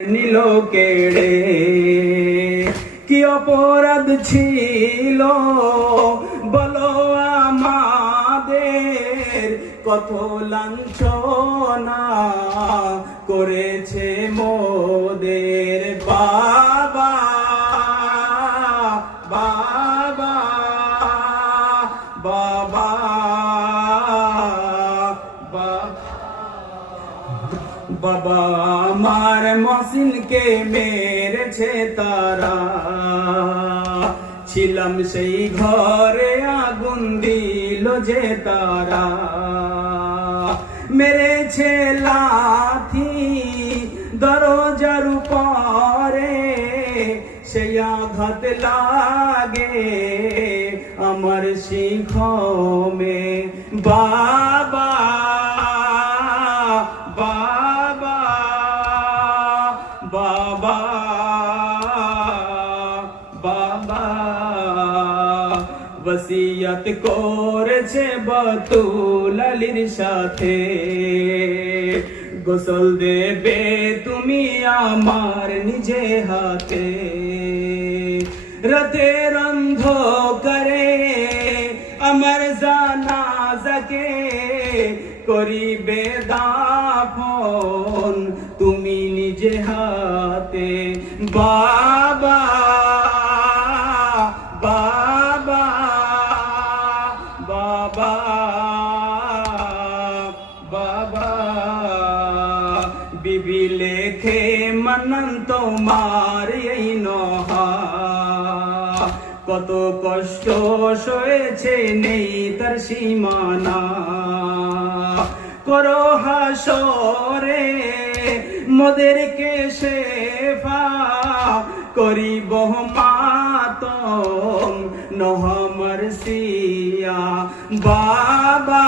নিল কেড়ে কি অপরাধ ছিল বলো আমাদের, কত লাঞ্ছনা করেছে মোদের বাবা বাবা বাবা বাবা আমার মহসিনকে মেরেছে তারা, ছিলাম সেই ঘরে আগুন দিল যে তারা, মেরেছে লাথি দরজার উপরে, সেই আঘাত লাগে আমার শিখমে বাবা বাবা বাবা বাবা ওসিয়ত করেছে বাতুল আলীর সাথে, গোসল দেবে তুমি আমার নিজে হাতে, রাতের অন্ধকারে আমার জানাজাকে করিবে দাফন তুমি নিজে হাতে বাবা বাবা বাবা বাবা বিবি লেখে মনন তোমার এই নহা, কত কষ্ট সয়েছে নেই তার সীমানা, করো হাসরে মোদেরকে শেফা, করিব মাতম নহমর সিয়া বাবা।